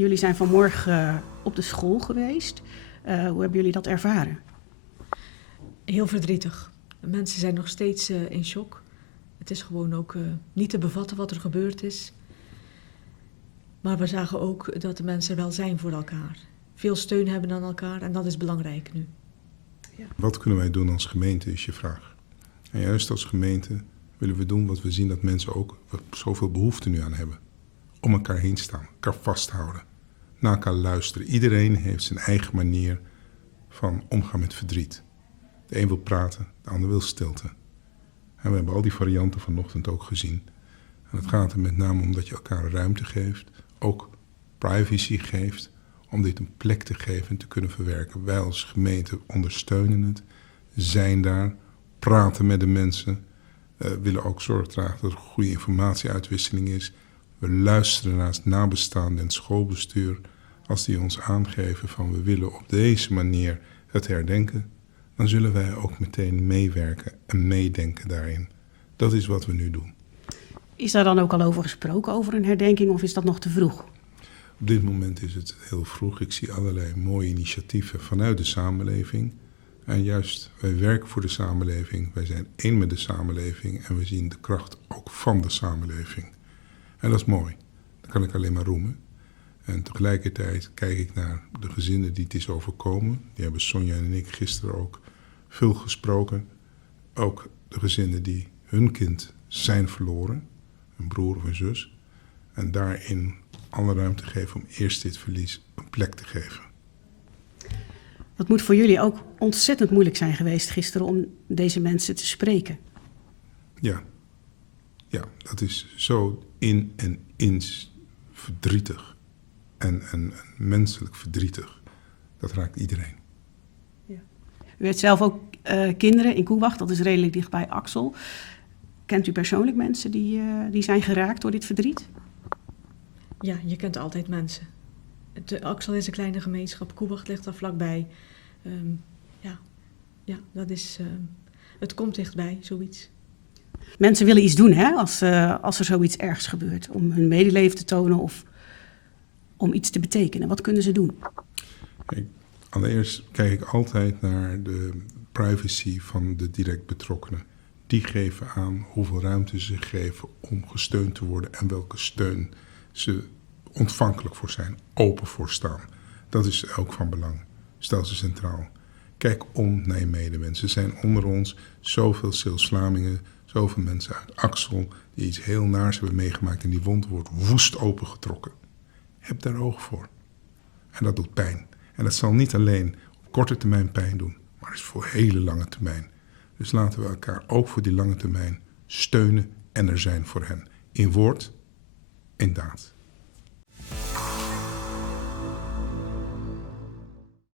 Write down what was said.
Jullie zijn vanmorgen op de school geweest. Hoe hebben jullie dat ervaren? Heel verdrietig. De mensen zijn nog steeds in shock. Het is gewoon ook niet te bevatten wat er gebeurd is. Maar we zagen ook dat de mensen er wel zijn voor elkaar. Veel steun hebben aan elkaar en dat is belangrijk nu. Ja. Wat kunnen wij doen als gemeente, is je vraag. En juist als gemeente willen we doen wat we zien dat mensen ook zoveel behoefte nu aan hebben. Om elkaar heen staan, elkaar vasthouden, naar elkaar luisteren. Iedereen heeft zijn eigen manier van omgaan met verdriet. De een wil praten, de ander wil stilte. En we hebben al die varianten vanochtend ook gezien. En het gaat er met name om dat je elkaar ruimte geeft, ook privacy geeft, om dit een plek te geven en te kunnen verwerken. Wij als gemeente ondersteunen het, zijn daar, praten met de mensen, willen ook zorgen dragen dat er goede informatieuitwisseling is. We luisteren naar het nabestaanden en het schoolbestuur. Als die ons aangeven van we willen op deze manier het herdenken, dan zullen wij ook meteen meewerken en meedenken daarin. Dat is wat we nu doen. Is daar dan ook al over gesproken, over een herdenking, of is dat nog te vroeg? Op dit moment is het heel vroeg. Ik zie allerlei mooie initiatieven vanuit de samenleving. En juist, wij werken voor de samenleving. Wij zijn één met de samenleving en we zien de kracht ook van de samenleving. En dat is mooi. Dat kan ik alleen maar roemen. En tegelijkertijd kijk ik naar de gezinnen die het is overkomen. Die hebben Sonja en ik gisteren ook veel gesproken. Ook de gezinnen die hun kind zijn verloren. Een broer of een zus. En daarin alle ruimte geven om eerst dit verlies een plek te geven. Dat moet voor jullie ook ontzettend moeilijk zijn geweest gisteren om deze mensen te spreken. Ja, dat is zo in en ins verdrietig. En menselijk verdrietig. Dat raakt iedereen. Ja. U heeft zelf ook kinderen in Koewacht, dat is redelijk dichtbij Axel. Kent u persoonlijk mensen die zijn geraakt door dit verdriet? Ja, je kent altijd mensen. Axel is een kleine gemeenschap, Koewacht ligt daar vlakbij. Dat is... het komt dichtbij, zoiets. Mensen willen iets doen, hè, als er zoiets ergs gebeurt. Om hun medeleven te tonen of om iets te betekenen. Wat kunnen ze doen? Allereerst kijk ik altijd naar de privacy van de direct betrokkenen. Die geven aan hoeveel ruimte ze geven om gesteund te worden en welke steun ze ontvankelijk voor zijn, open voor staan. Dat is ook van belang. Stel ze centraal. Kijk om naar je medemensen. Er zijn onder ons zoveel Zeeuws-Vlamingen, zoveel mensen uit Axel die iets heel naars hebben meegemaakt en die wond wordt woest opengetrokken. Heb daar oog voor. En dat doet pijn. En dat zal niet alleen op korte termijn pijn doen, maar is voor hele lange termijn. Dus laten we elkaar ook voor die lange termijn steunen en er zijn voor hen. In woord, in daad.